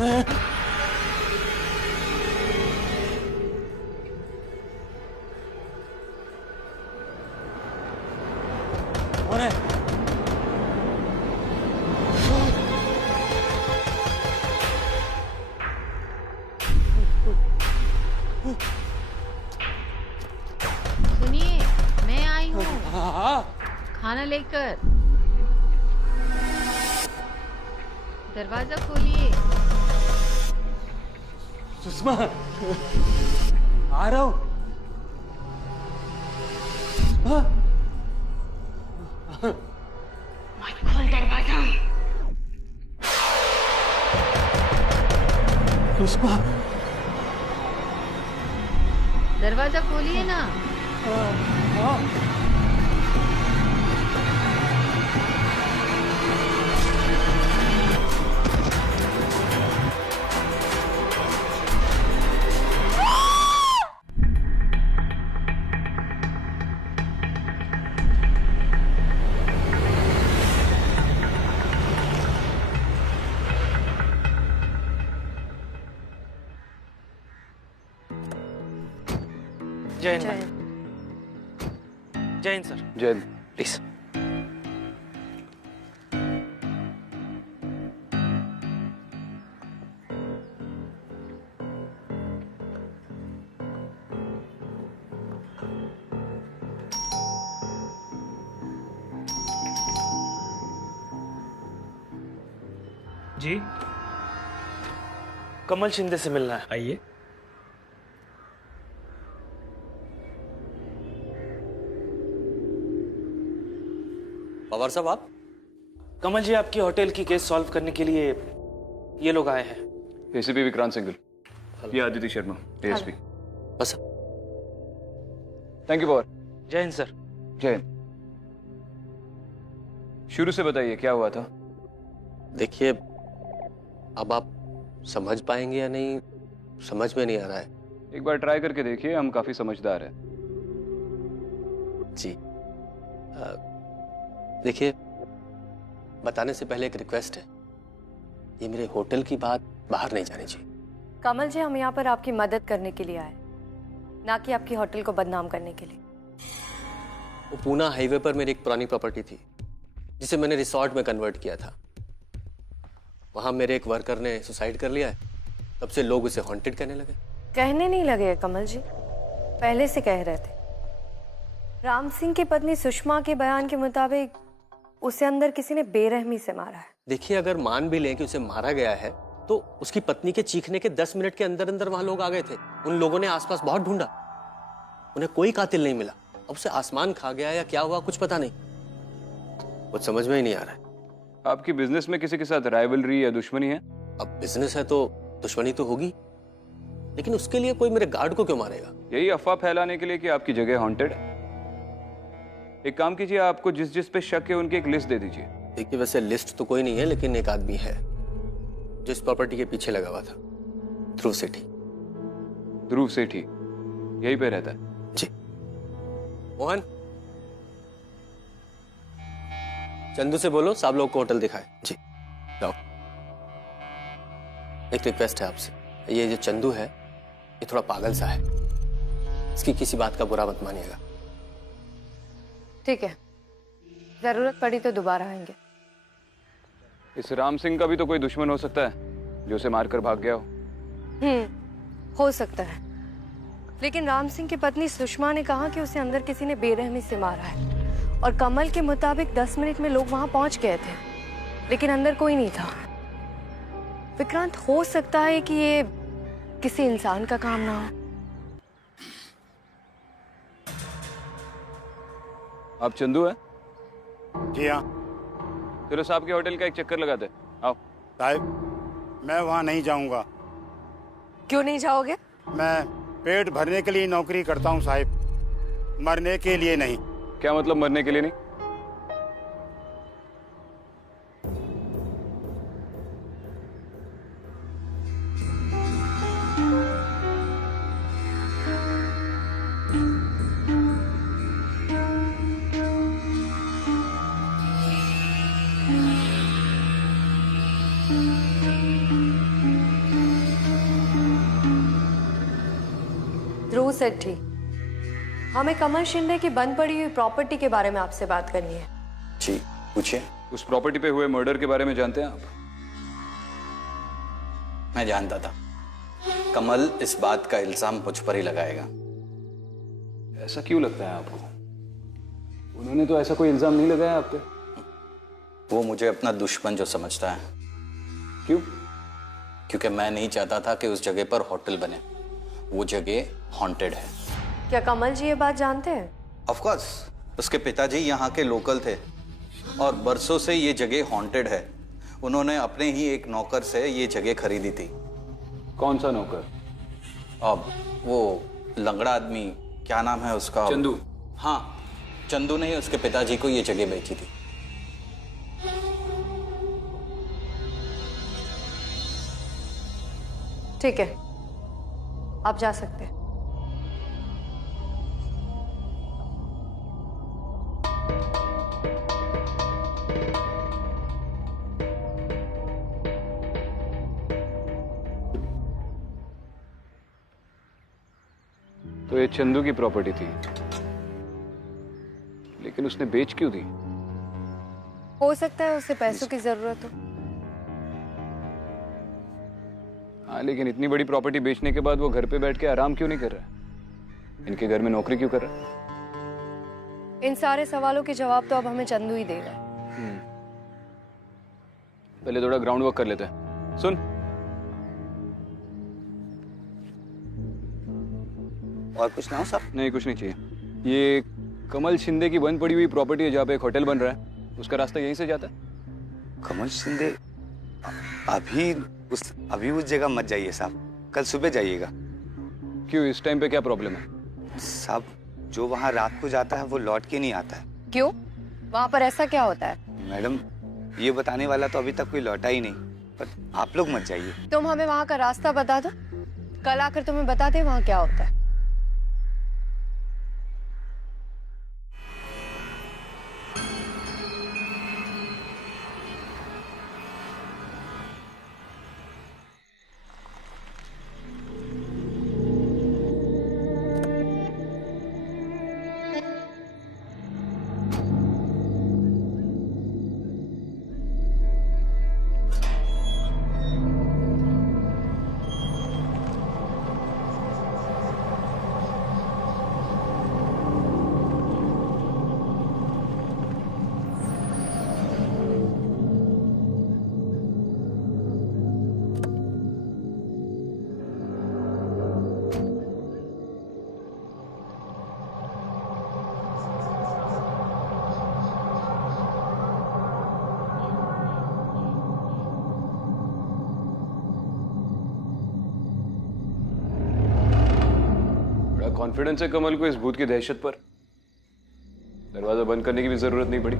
कौन है? कौन है? सुनिए, मैं आई हूँ हाँ, खाना लेकर। दरवाजा खोलिए। सुषमा, आ रहा हूँ। हाँ? खोल दरवाजा। सुषमा, दरवाजा खोलिए ना। हाँ। जय हिंद। जय हिंद सर। जय प्लीज। जी कमल शिंदे से मिलना है। आइए। पवार साहब आप? कमल जी, आपकी होटल की केस सॉल्व करने के लिए ये लोग आए हैं। एसीपी विक्रांत सिंघल, ये आदित्य शर्मा, एएसपी। बस थैंक यू पवार। जय हिंद सर। जय हिंद। शुरू से बताइए क्या हुआ था? देखिए, अब आप समझ पाएंगे या नहीं समझ में नहीं आ रहा है। एक बार ट्राई करके देखिए, हम काफी समझदार हैं। जी देखिए, बताने से पहले एक रिक्वेस्ट है, ये मेरे होटल की बात बाहर नहीं जानी चाहिए। कमल जी, हम यहाँ पर आपकी मदद करने के लिए आए, ना कि आपकी होटल को बदनाम करने के लिए। वो पूना हाईवे पर मेरी एक पुरानी प्रॉपर्टी थी जिसे मैंने रिसोर्ट में कन्वर्ट किया था। वहां मेरे एक वर्कर ने सुसाइड कर लिया है, तब से लोग उसे हॉन्टेड कहने लगे। कहने नहीं लगे कमल जी, पहले से कह रहे थे। राम सिंह की पत्नी सुषमा के बयान के मुताबिक उसे अंदर किसी ने बेरहमी से मारा है। देखिए, अगर मान भी लें कि उसे मारा गया है, तो उसकी पत्नी के चीखने के 10 मिनट के अंदर अंदर वहां लोग आ गए थे। उन लोगों ने आसपास बहुत ढूंढा, उन्हें कोई कातिल नहीं मिला। अब उसे आसमान खा गया या क्या हुआ कुछ पता नहीं, कुछ समझ में ही नहीं आ रहा है। आपकी बिजनेस में किसी के साथ राइवलरी या दुश्मनी है? अब बिजनेस है तो दुश्मनी तो होगी, लेकिन उसके लिए कोई मेरे गार्ड को क्यों मारेगा? यही अफवाह फैलाने के लिए कि आपकी जगह हॉन्टेड है। एक काम कीजिए, आपको जिस जिस पे शक है उनकी एक लिस्ट दे दीजिए। देखिए, वैसे लिस्ट तो कोई नहीं है, लेकिन एक आदमी है जो इस प्रॉपर्टी के पीछे लगा हुआ था, ध्रुव सेठी। ध्रुव सेठी यहीं पे रहता है? जी। मोहन, चंदू से बोलो साहब लोग को होटल दिखाए। जी जाओ। एक रिक्वेस्ट है आपसे, ये जो चंदू है ये थोड़ा पागल सा है, इसकी किसी बात का बुरा मत मानिएगा। ठीक है, जरूरत पड़ी तो दोबारा आएंगे। इस राम सिंह का भी तो कोई दुश्मन हो सकता है जो उसे मारकर भाग गया हो। हो सकता है, लेकिन राम सिंह की पत्नी सुषमा ने कहा कि उसे अंदर किसी ने बेरहमी से मारा है, और कमल के मुताबिक 10 मिनट में लोग वहां पहुंच गए थे, लेकिन अंदर कोई नहीं था। विक्रांत, हो सकता है कि ये किसी इंसान का काम ना हो। आप चंदू हैं? जी हाँ चलो साहब के होटल का एक चक्कर लगाते हैं। आओ। साहब, मैं वहाँ नहीं जाऊँगा। क्यों नहीं जाओगे? मैं पेट भरने के लिए नौकरी करता हूँ साहब, मरने के लिए नहीं। क्या मतलब मरने के लिए नहीं? ध्रुव सेठी, हमें कमल शिंदे की बंद पड़ी हुई प्रॉपर्टी के बारे में आपसे बात करनी है। जी पूछिए। उस प्रॉपर्टी पे हुए मर्डर के बारे में जानते हैं आप? मैं जानता था कमल इस बात का इल्जाम मुझ पर ही लगाएगा। ऐसा क्यों लगता है आपको? उन्होंने तो ऐसा कोई इल्जाम नहीं लगाया आप पे। वो मुझे अपना दुश्मन जो समझता है। क्यों? क्योंकि मैं नहीं चाहता था कि उस जगह पर होटल बने। वो जगह हॉन्टेड है। क्या कमल जी ये बात जानते हैं? ऑफ कोर्स, उसके पिताजी यहाँ के लोकल थे और बरसों से ये जगह हॉन्टेड है। उन्होंने अपने ही एक नौकर से ये जगह खरीदी थी। कौन सा नौकर? अब वो लंगड़ा आदमी, क्या नाम है उसका? चंदू। हाँ, चंदू ने ही उसके पिताजी को ये जगह बेची थी। ठीक है, आप जा सकते हैं। तो ये चंदू की प्रॉपर्टी थी, लेकिन उसने बेच क्यों दी? हो सकता है उसे पैसों की जरूरत हो। हाँ, लेकिन इतनी बड़ी प्रॉपर्टी बेचने के बाद वो घर पे बैठ के आराम क्यों नहीं कर रहा है? इनके घर में नौकरी क्यों कर रहा है? इन सारे सवालों के जवाब तो अब हमें चंदू ही देगा। पहले थोड़ा ग्राउंड वर्क कर लेते हैं। सुन, और कुछ ना हो साहब? नहीं कुछ नहीं चाहिए। ये कमल शिंदे की बंद पड़ी हुई प्रॉपर्टी है जहाँ पे एक होटल बन रहा है, उसका रास्ता यहीं से जाता है। कमल शिंदे, अभी उस जगह मत जाइए साहब, कल सुबह जाइएगा। क्यों, इस टाइम पे क्या प्रॉब्लम है? साहब, जो वहाँ रात को जाता है वो लौट के नहीं आता है। क्यों? वहाँ पर ऐसा क्या होता है? मैडम, ये बताने वाला तो अभी तक कोई लौटा ही नहीं, पर आप लोग मत जाइए। तुम हमें वहाँ का रास्ता बता दो, कल आकर तुम्हें बताते वहाँ क्या होता है। कॉन्फिडेंस है कमल को इस भूत की दहशत पर। दरवाजा बंद करने की भी जरूरत नहीं पड़ी।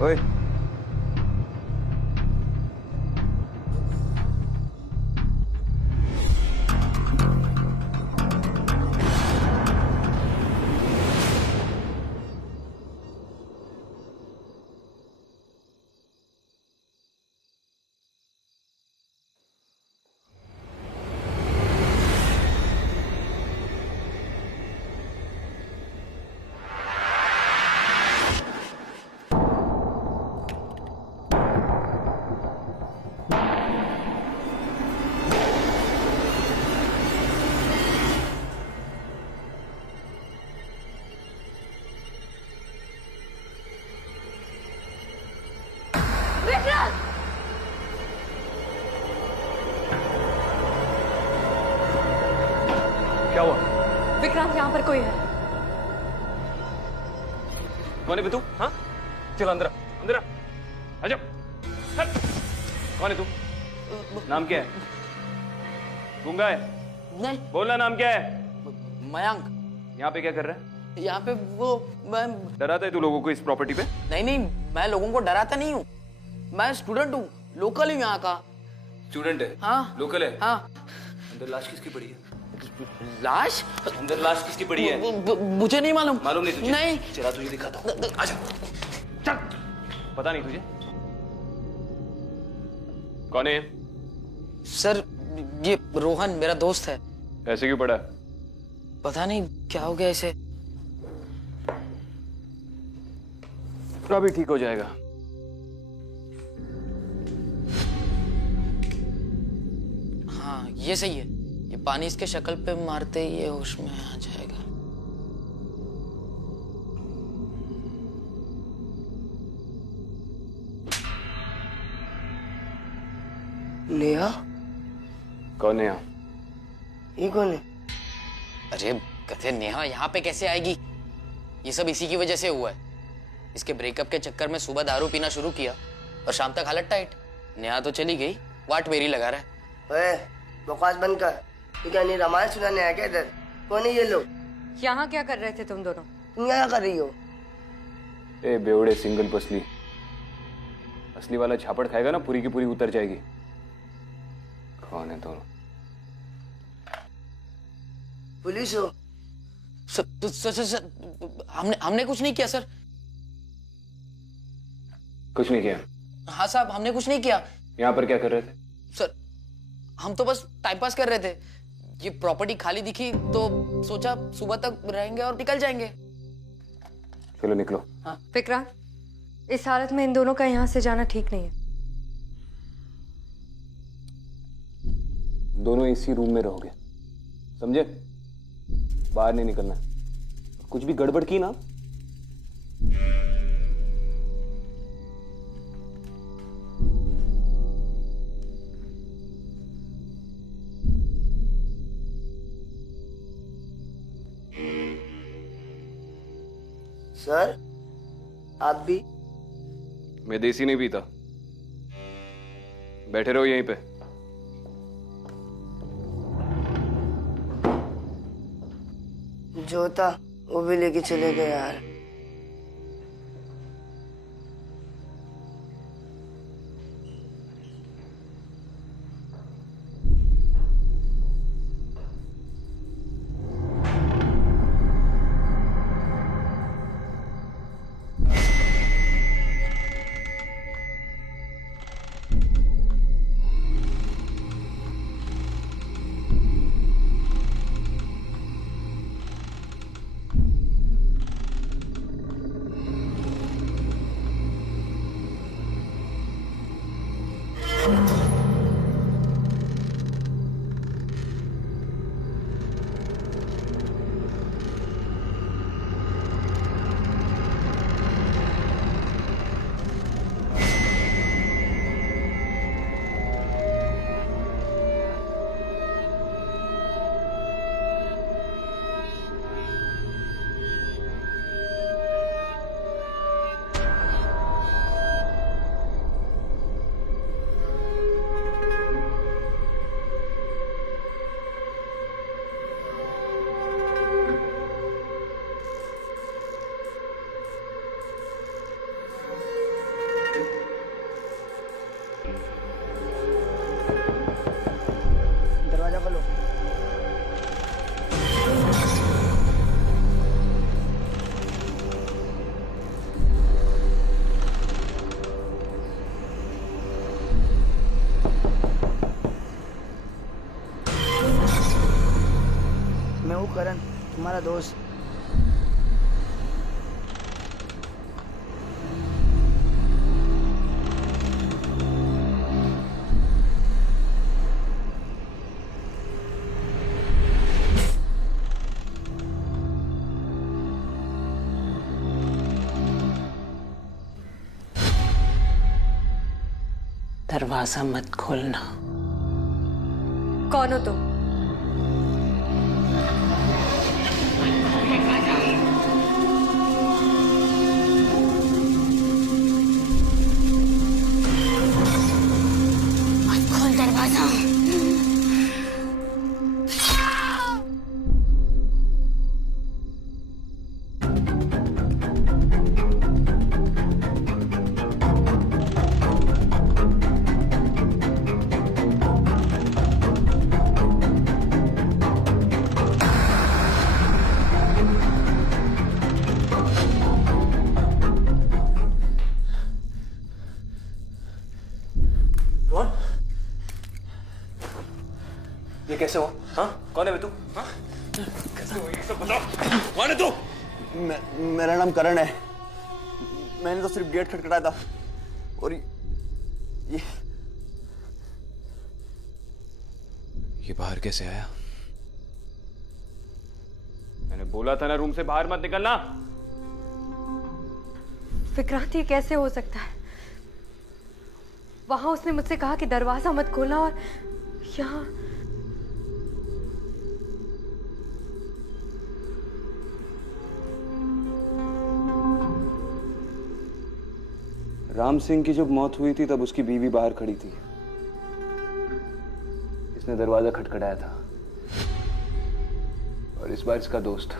ओए, क्या हुआ? विक्रांत, यहाँ पर कोई है। कौन है बे तू? हाँ, चल अंदर आ, अंदर आ, आजा। चल। कौन है तू? नाम क्या है? गूंगा है? नहीं, बोलना, नाम क्या है? मयंक। यहाँ पे क्या कर रहा है? यहाँ पे वो मैं डराता है तू लोगों को इस प्रॉपर्टी पे? नहीं, मैं लोगों को डराता नहीं हूँ। मैं स्टूडेंट हूँ, लोकल हूँ यहाँ का। स्टूडेंट है? हाँ। लोकल है? हाँ। अंदर लाश किसकी पड़ी है? लाश? अंदर लाश किसकी पड़ी है? मुझे नहीं मालूम। मालूम नहीं तुझे? नहीं। चला तुझे दिखाता हूँ, आजा। चल। पता नहीं तुझे? कौन है? सर, ये रोहन मेरा दोस्त है। ऐसे क्यों पड़ा? पता नहीं क्या हो गया इसे। अभी ठीक हो जाएगा। हाँ, ये सही है। ये पानी इसके शक्ल पे मारते ही ये होश में आ जाएगा। नेहा? कौन है यहाँ? ये कौन है? अरे कहते नेहा यहाँ पे कैसे आएगी? ये सब इसी की वजह से हुआ है। इसके ब्रेकअप के चक्कर में सुबह दारू पीना शुरू किया और शाम तक हालत टाइट। नेहा तो चली गई, वाट मेरी लगा रहा है। ओए, बकवास बंद कर। तू क्या नहीं रामायण सुनाने आया क्या इधर? कौन है ये लोग? यहाँ क्या कर रहे थे तुम दोनों? तुम क्या कर रही हो? ए बेवड़े सिंगल पसली, असली वाला झापड़ खाएगा ना, पूरी की पूरी उतर जाएगी। कौन है दोनों? पुलिस हो? सर, हमने कुछ नहीं किया सर। कुछ नहीं किया? हाँ साहब, हमने कुछ नहीं किया। यहाँ पर क्या कर रहे थे? सर, हम तो बस टाइम पास कर रहे थे। ये प्रॉपर्टी खाली दिखी तो सोचा सुबह तक रहेंगे और निकल जाएंगे। चलो निकलो। हाँ। विक्रांत, इस हालत में इन दोनों का यहाँ से जाना ठीक नहीं है। दोनों इसी रूम में रहोगे, समझे? बाहर नहीं निकलना। कुछ भी गड़बड़ की ना, सर, आप भी? मैं देसी नहीं पीता। बैठे रहो यहीं पे। जो था वो भी लेके चले गए यार। करण, तुम्हारा दोस्त। दरवाजा मत खोलना। कौन हो तुम? खोल दरवाजा। कौन? ये कैसे हुआ? हाँ, कौन है बे तू? हाँ? कैसे हुआ ये सब बताओ? कौन है तू? मेरा नाम करण है। मैंने तो सिर्फ गेट खटखटाया था और ये बाहर कैसे आया? मैंने बोला था ना रूम से बाहर मत निकलना। विक्रांत, ये कैसे हो सकता है? वहां उसने मुझसे कहा कि दरवाजा मत खोलना, और यहाँ राम सिंह की जब मौत हुई थी तब उसकी बीवी बाहर खड़ी थी। इसने दरवाजा खटखटाया था और इस बार इसका दोस्त।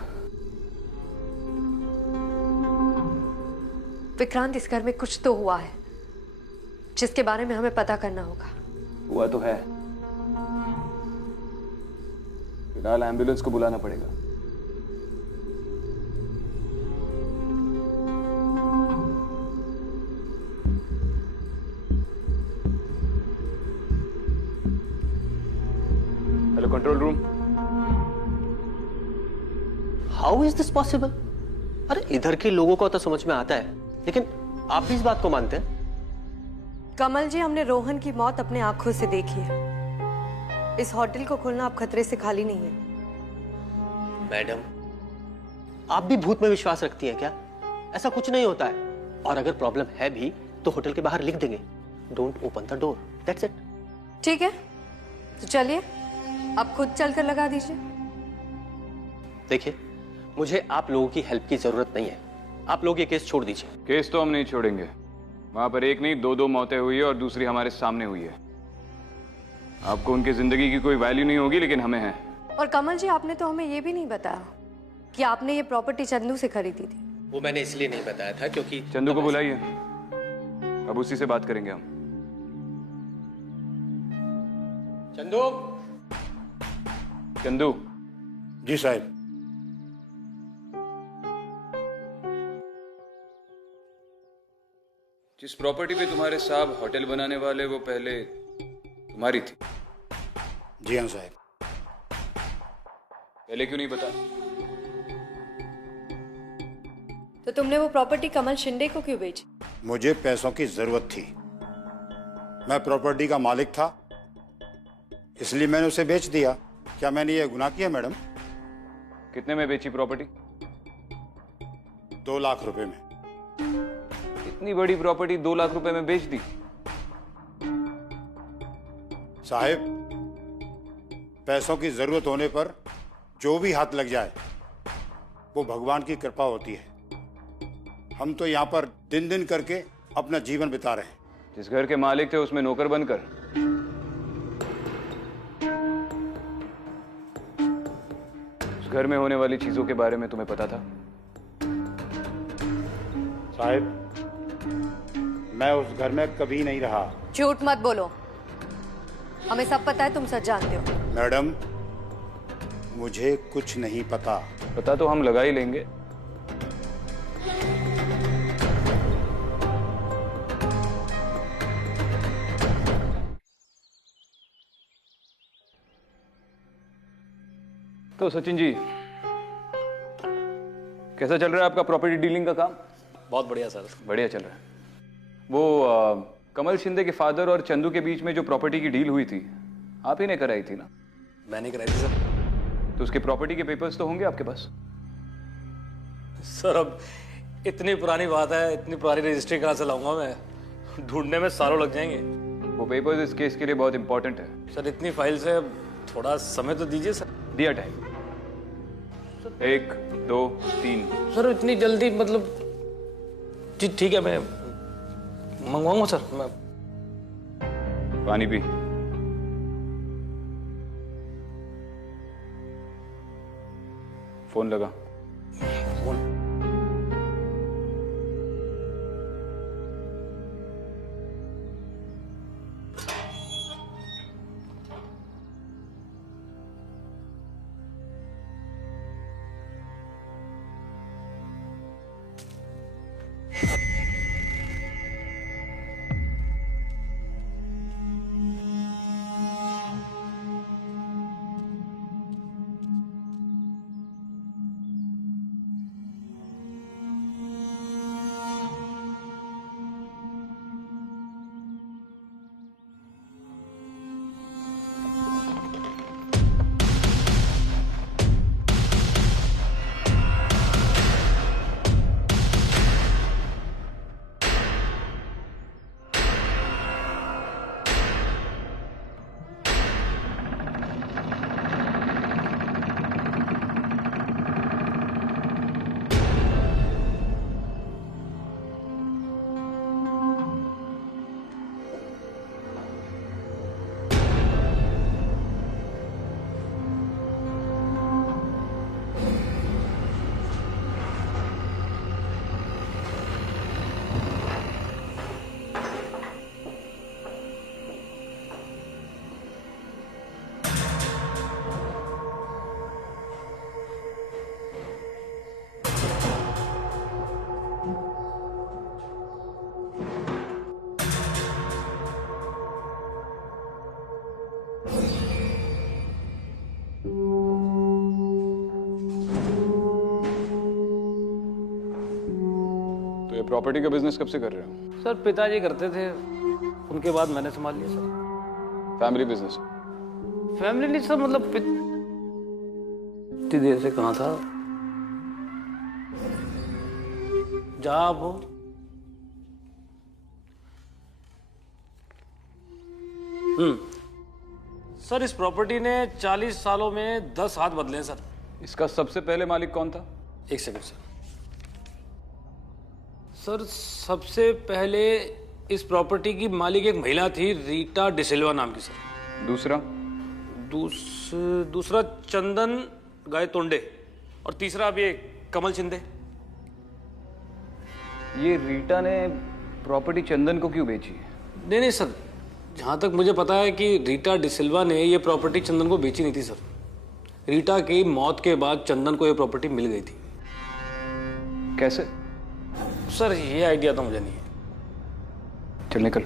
विक्रांत, इस घर में कुछ तो हुआ है जिसके बारे में हमें पता करना होगा। हुआ तो है, फिलहाल एम्बुलेंस को बुलाना पड़ेगा। Hello control room. How is this possible? अरे इधर के लोगों को तो समझ में आता है, लेकिन आप भी इस बात को मानते हैं? कमल जी, हमने रोहन की मौत अपने आंखों से देखी है। इस होटल को खोलना अब खतरे से खाली नहीं है। मैडम, आप भी भूत में विश्वास रखती हैं क्या? ऐसा कुछ नहीं होता है, और अगर प्रॉब्लम है भी तो होटल के बाहर लिख देंगे, don't open the door, that's it. ठीक है, तो चलिए आप खुद चलकर लगा दीजिए। देखिए, मुझे आप लोगों की हेल्प की जरूरत नहीं है। आप लोग ये केस छोड़ दीजिए। केस तो हम नहीं छोड़ेंगे। वहां पर एक नहीं दो मौतें हुई है और दूसरी हमारे सामने हुई है। आपको उनकी जिंदगी की कोई वैल्यू नहीं होगी, लेकिन हमें है। और कमल जी, आपने तो हमें ये भी नहीं बताया कि आपने ये प्रॉपर्टी चंदू से खरीदी थी। वो मैंने इसलिए नहीं बताया था क्योंकि चंदू को बुलाइए, अब उसी से बात करेंगे हम। चंदू। चंदू। जी साहब। जिस प्रॉपर्टी पे तुम्हारे साहब होटल बनाने वाले, वो पहले तुम्हारी थी? जी हाँ साहब। पहले क्यों नहीं बता? तो तुमने वो प्रॉपर्टी कमल शिंदे को क्यों बेची? मुझे पैसों की जरूरत थी। मैं प्रॉपर्टी का मालिक था, इसलिए मैंने उसे बेच दिया। क्या मैंने ये गुनाह किया मैडम? कितने में बेची प्रॉपर्टी? 2 लाख रुपए में। इतनी बड़ी प्रॉपर्टी 2 लाख रुपए में बेच दी? साहब, पैसों की जरूरत होने पर जो भी हाथ लग जाए वो भगवान की कृपा होती है। हम तो यहाँ पर दिन दिन करके अपना जीवन बिता रहे हैं। जिस घर के मालिक थे उसमें नौकर बनकर। उस घर में होने वाली चीजों के बारे में तुम्हें पता था? साहब, मैं उस घर में कभी नहीं रहा। झूठ मत बोलो, हमें सब पता है, तुम सच जानते हो। मैडम, मुझे कुछ नहीं पता। पता तो हम लगा ही लेंगे। तो सचिन जी, कैसा चल रहा है आपका प्रॉपर्टी डीलिंग का काम? बहुत बढ़िया सर। बढ़िया चल रहा है। वो कमल शिंदे के फादर और चंदू के बीच में जो प्रॉपर्टी की डील हुई थी, आप ही ने कराई थी ना? मैंने कराई थी सर। तो उसके प्रॉपर्टी के पेपर्स तो होंगे आपके पास? सर अब इतनी पुरानी बात है, इतनी पुरानी रजिस्ट्री कहाँ से लाऊंगा मैं? ढूंढने में सालों लग जाएंगे। वो पेपर्स इस केस के लिए बहुत इंपॉर्टेंट है। सर इतनी फाइल्स है, थोड़ा समय तो दीजिए सर। दिया टाइम, 1 2 3। सर इतनी जल्दी मतलब? जी ठीक है, मैं मंगवाऊंगा सर। मैं पानी पी। फोन लगा। फोन प्रॉपर्टी का बिजनेस कब से कर रहे हो? सर पिताजी करते थे, उनके बाद मैंने संभाल लिया सर। Family business? फैमिली नहीं सर, मतलब इतनी देर से कहाँ था। जहाँ आप हो। सर इस प्रॉपर्टी ने 40 सालों में 10 हाथ बदले हैं सर। इसका सबसे पहले मालिक कौन था? एक सेकंड सर। सर सबसे पहले इस प्रॉपर्टी की मालिक एक महिला थी, रीटा डिसिल्वा नाम की सर। दूसरा चंदन गायतोंडे, और तीसरा अभी एक कमल शिंदे। ये रीटा ने प्रॉपर्टी चंदन को क्यों बेची? नहीं सर, जहाँ तक मुझे पता है कि रीटा डिसिल्वा ने ये प्रॉपर्टी चंदन को बेची नहीं थी सर। रीटा की मौत के बाद चंदन को ये प्रॉपर्टी मिल गई थी। कैसे? सर ये आइडिया तो मुझे नहीं है। चल निकल।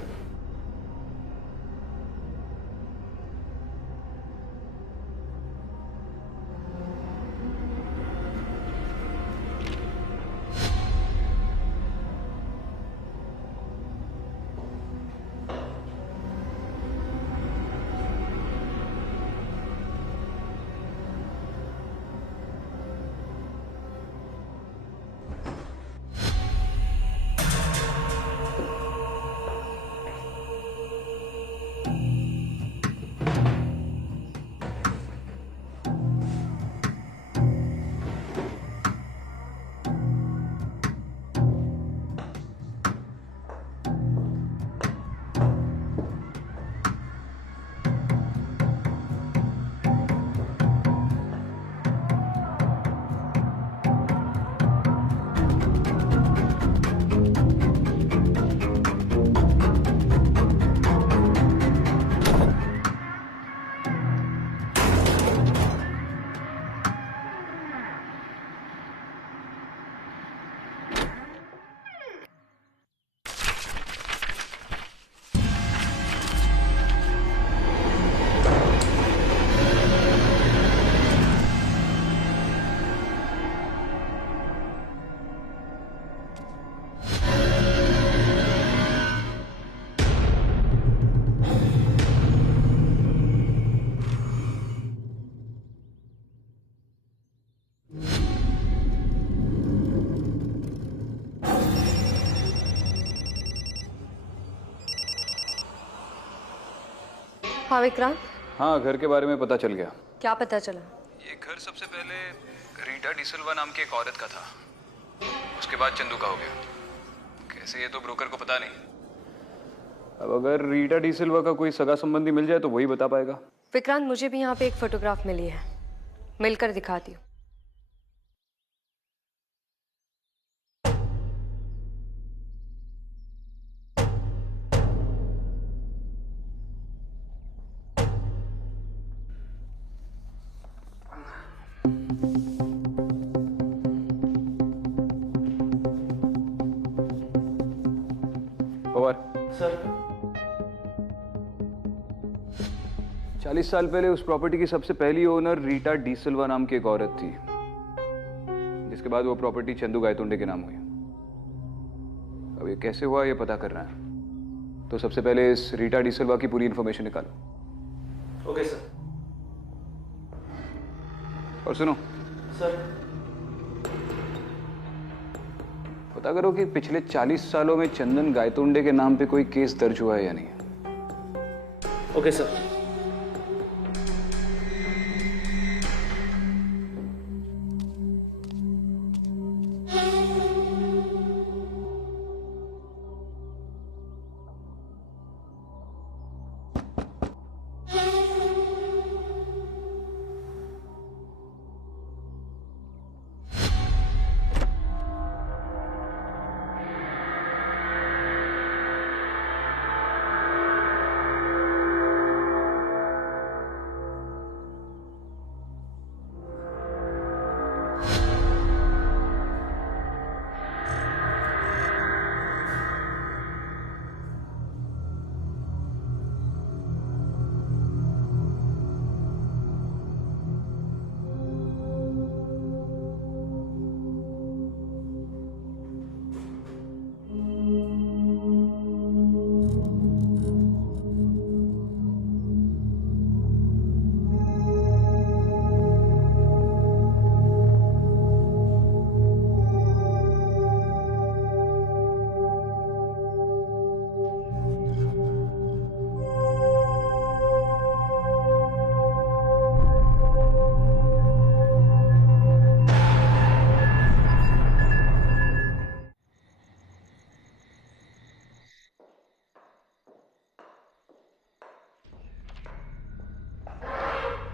हाँ विक्रांत, हाँ, घर के बारे में पता चल गया। क्या पता चला? ये घर सबसे पहले रीटा डिसिल्वा नाम की एक औरत का था, उसके बाद चंदू का हो गया। कैसे ये तो ब्रोकर को पता नहीं। अब अगर रीटा डिसिल्वा का कोई सगा संबंधी मिल जाए तो वही बता पाएगा। विक्रांत, मुझे भी यहाँ पे एक फोटोग्राफ मिली है, मिलकर दिखाती हूँ। पवार सर, 40 साल पहले उस प्रॉपर्टी की सबसे पहली ओनर रीटा डिसिल्वा नाम की एक औरत थी, जिसके बाद वो प्रॉपर्टी चंदू गायतोंडे के नाम हुई। अब ये कैसे हुआ ये पता करना है, तो सबसे पहले इस रीटा डिसिल्वा की पूरी इंफॉर्मेशन निकालो। Okay sir. और सुनो सर, पता करो कि पिछले 40 सालों में चंदन गायतोंडे के नाम पे कोई केस दर्ज हुआ है या नहीं। Okay sir.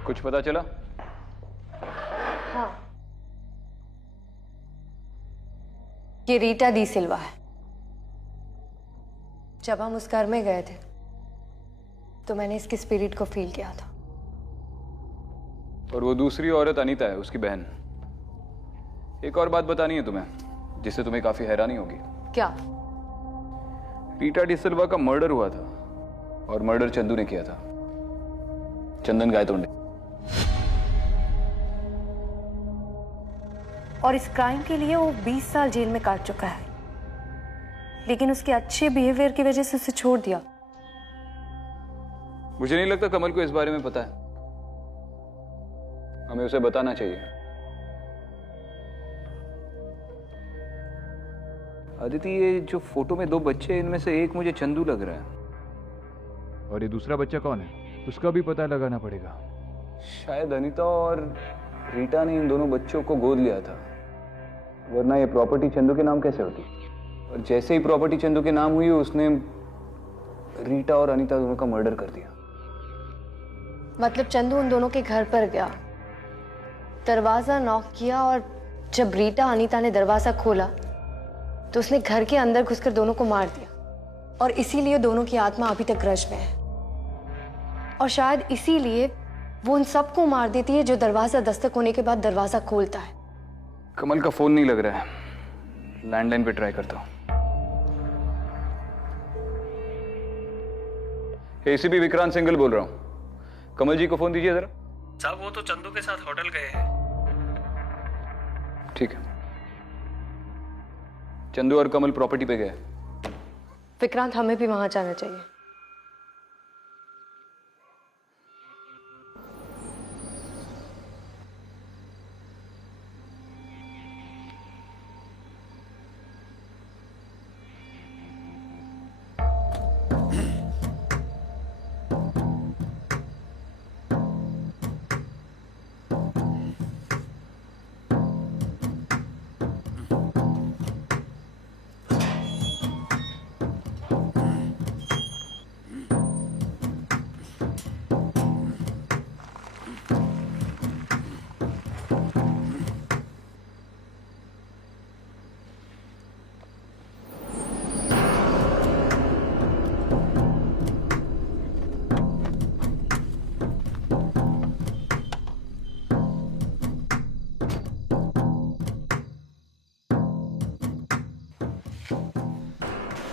कुछ पता चला? हाँ, ये रीटा डी सिल्वा है। जब हम उस घर में गए थे तो मैंने इसके स्पिरिट को फील किया था। और वो दूसरी औरत अनीता है, उसकी बहन। एक और बात बतानी है तुम्हें, जिससे तुम्हें काफी हैरानी होगी। क्या? रीटा डिसिल्वा का मर्डर हुआ था, और मर्डर चंदू ने किया था, चंदन गायतोंडे। और इस क्राइम के लिए वो 20 साल जेल में काट चुका है, लेकिन उसके अच्छे बिहेवियर की वजह से उसे छोड़ दिया। मुझे नहीं लगता कमल को इस बारे में पता है। हमें उसे बताना चाहिए। अदिति, ये जो फोटो में 2 बच्चे हैं, इनमें से एक मुझे चंदू लग रहा है। और ये दूसरा बच्चा कौन है, उसका भी पता लगाना पड़ेगा। शायद अनीता और रीटा ने इन दोनों बच्चों को गोद लिया था, वरना ये प्रॉपर्टी चंदू के नाम कैसे होती। और जैसे ही प्रॉपर्टी चंदू के नाम हुई, उसने रीटा और अनीता दोनों का मर्डर कर दिया। मतलब चंदू उन दोनों के घर पर गया, दरवाजा नॉक किया, और जब रीटा अनीता ने दरवाजा खोला तो उसने घर के अंदर घुसकर दोनों को मार दिया। और इसीलिए दोनों की आत्मा अभी तक ग्रज में है, और शायद इसीलिए वो उन सबको मार देती है जो दरवाजा दस्तक होने के बाद दरवाजा खोलता है। कमल का फोन नहीं लग रहा है, लैंडलाइन पे ट्राई करता हूं। एसीपी विक्रांत सिंगल बोल रहा हूं, कमल जी को फोन दीजिए जरा। साहब, वो तो चंदू के साथ होटल गए हैं। ठीक है। चंदू और कमल प्रॉपर्टी पे गए। विक्रांत, हमें भी वहां जाना चाहिए।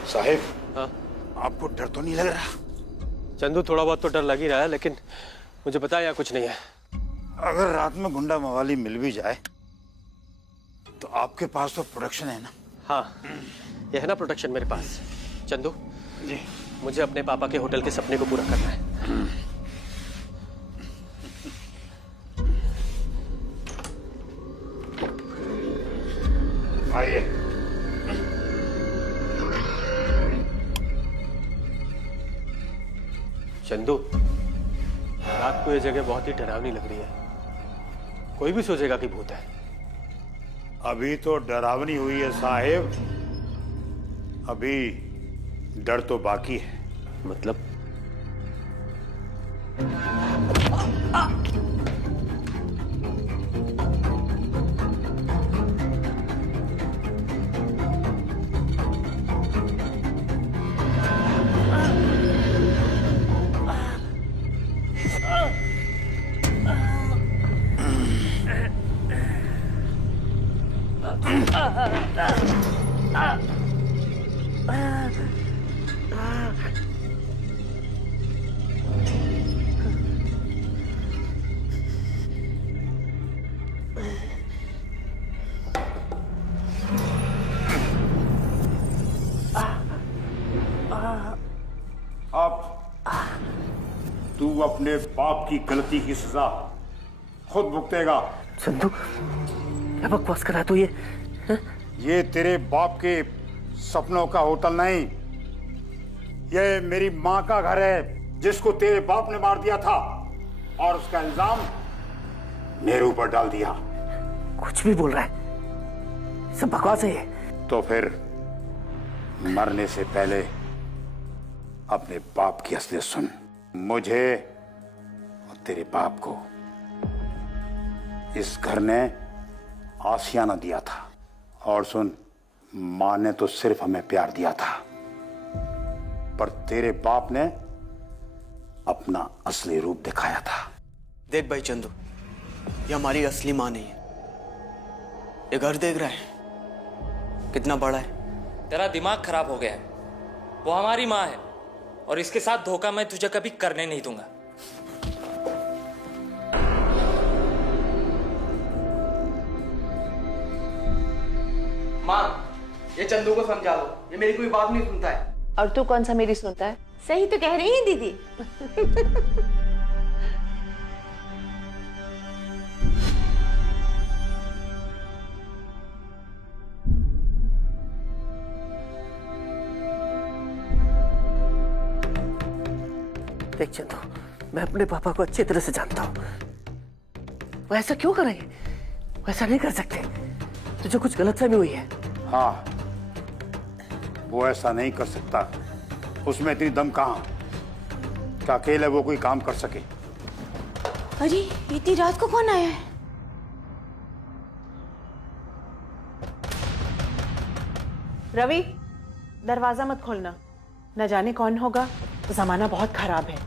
साहिब, हाँ आपको डर तो नहीं लग रहा? चंदू, थोड़ा बहुत तो डर लग ही रहा है, लेकिन मुझे पता है यहाँ कुछ नहीं है। अगर रात में गुंडा मवाली मिल भी जाए तो आपके पास तो प्रोटेक्शन है ना? हाँ, ये है ना प्रोटेक्शन मेरे पास। चंदू जी, मुझे अपने पापा के होटल के सपने को पूरा करना है। आइए। चंदू, रात को ये जगह बहुत ही डरावनी लग रही है। कोई भी सोचेगा कि भूत है। अभी तो डरावनी हुई है साहिब, अभी डर तो बाकी है। मतलब? तू अपने बाप की गलती की सजा खुद भुगतेगा। चंदू, क्या बकवास कर रहा तू ये? ये तेरे बाप के सपनों का होटल नहीं, ये मेरी माँ का घर है जिसको तेरे बाप ने मार दिया था और उसका इल्जाम मेरे ऊपर डाल दिया। कुछ भी बोल रहा है, सब बकवास है ये। तो फिर मरने से पहले अपने बाप की असलियत सुन। मुझे और तेरे बाप को इस घर ने आशियाना दिया था, और सुन, माँ ने तो सिर्फ हमें प्यार दिया था, पर तेरे बाप ने अपना असली रूप दिखाया था। देख भाई चंदू, ये हमारी असली माँ नहीं है। ये घर देख रहा है कितना बड़ा है। तेरा दिमाग खराब हो गया है। वो हमारी माँ है और इसके साथ धोखा मैं तुझे कभी करने नहीं दूंगा। माँ, ये चंदू को समझा लो, ये मेरी कोई बात नहीं सुनता है। और तू कौन सा मेरी सुनता है? सही तो कह रही है दीदी। देख चंदू, मैं अपने पापा को अच्छी तरह से जानता हूँ। वो ऐसा क्यों करेंगे? वो ऐसा नहीं कर सकते। तुझे कुछ गलतफहमी हुई है। हाँ, वो ऐसा नहीं कर सकता। उसमें इतनी दम कहाँ कि अकेले वो कोई काम कर सके। अरे इतनी रात को कौन आया है? रवि, दरवाजा मत खोलना, न जाने कौन होगा। जमाना बहुत खराब है।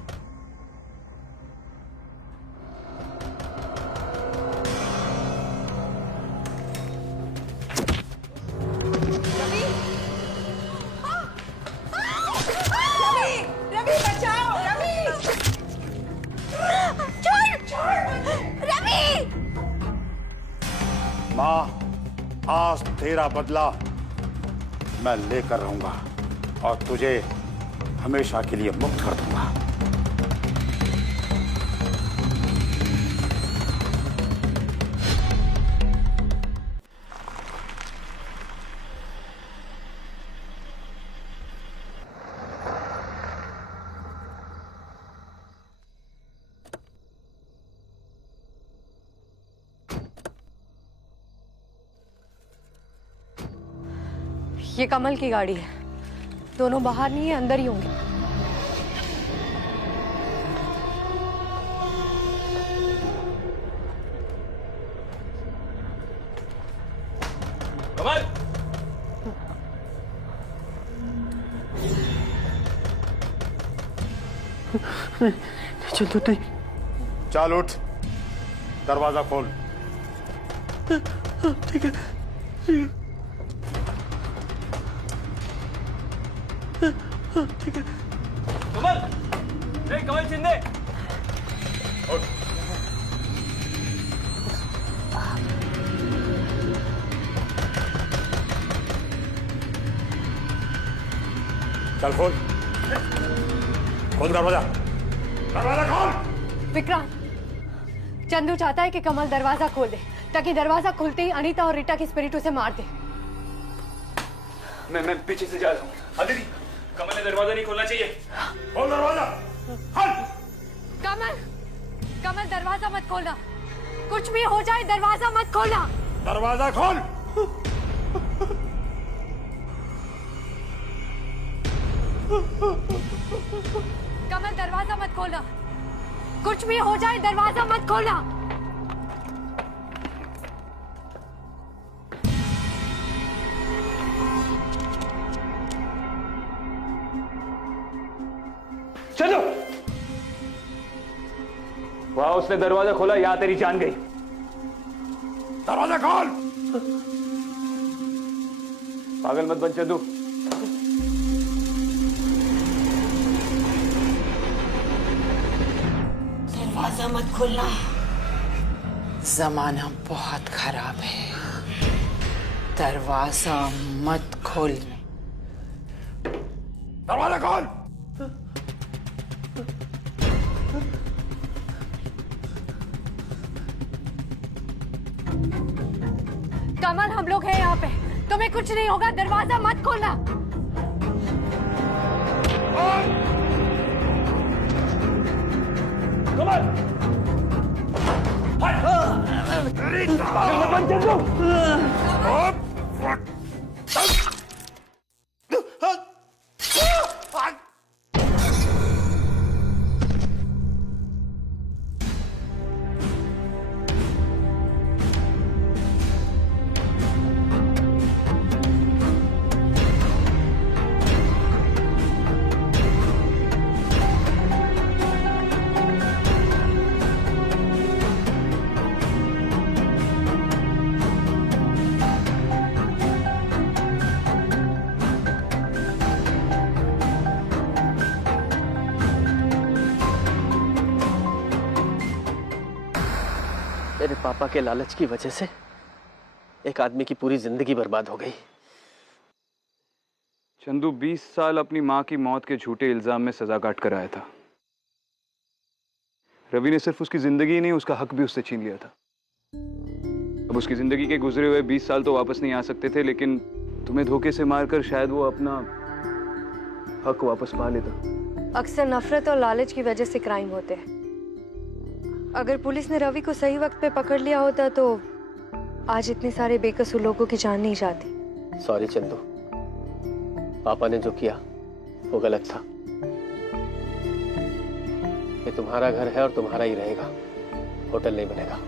रवि बचाओ, रवि! छोड़, छोड़! रवि! माँ, आज तेरा बदला मैं लेकर रहूंगा और तुझे हमेशा के लिए मुक्त कर दूंगा। ये कमल की गाड़ी है। दोनों बाहर नहीं है, अंदर ही होंगे। कमल! चंदू नहीं। चल उठ, दरवाजा खोल। ठीक है। कमल, कमल शिंदे। चल खोल दरवाजा, दरवाजा खोल। विक्रांत, चंदू चाहता है कि कमल दरवाजा खोल दे ताकि दरवाजा खुलते ही अनीता और रीटा की स्पिरिट उसे मार दे। मैं पीछे से जा रहा हूँ। अदिति, कमल ने दरवाजा नहीं खोलना चाहिए। खोल दरवाजा। कमल दरवाजा मत खोलना, कुछ भी हो जाए दरवाजा मत खोलना। दरवाजा खोल। कमल दरवाजा मत खोलना, कुछ भी हो जाए दरवाजा मत खोलना। चलो। वाह, उसने दरवाजा खोला, यहां तेरी जान गई। दरवाजा खोल। पागल मत बन चंदू। दरवाजा मत खोलना, जमाना बहुत खराब है। दरवाजा मत खोलना। दरवाजा खोल। कमल, हम लोग हैं यहाँ पे, तुम्हें कुछ नहीं होगा, दरवाजा मत खोलना। मेरे पापा के लालच की वजह से एक आदमी की पूरी जिंदगी बर्बाद हो गई। चंदू 20 साल अपनी मां की मौत के झूठे इल्जाम में सजा काट कर आया था। रवि ने सिर्फ उसकी जिंदगी ही नहीं, उसका हक भी उससे छीन लिया था। अब उसकी जिंदगी के गुजरे हुए 20 साल तो वापस नहीं आ सकते थे, लेकिन तुम्हें धोखे से मारकर शायद वो अपना हक वापस पा लेता। अक्सर नफरत और लालच की वजह से क्राइम होते हैं। अगर पुलिस ने रवि को सही वक्त पे पकड़ लिया होता तो आज इतने सारे बेकसूर लोगों की जान नहीं जाती। सॉरी चंदू, पापा ने जो किया वो गलत था। ये तुम्हारा घर है और तुम्हारा ही रहेगा, होटल नहीं बनेगा।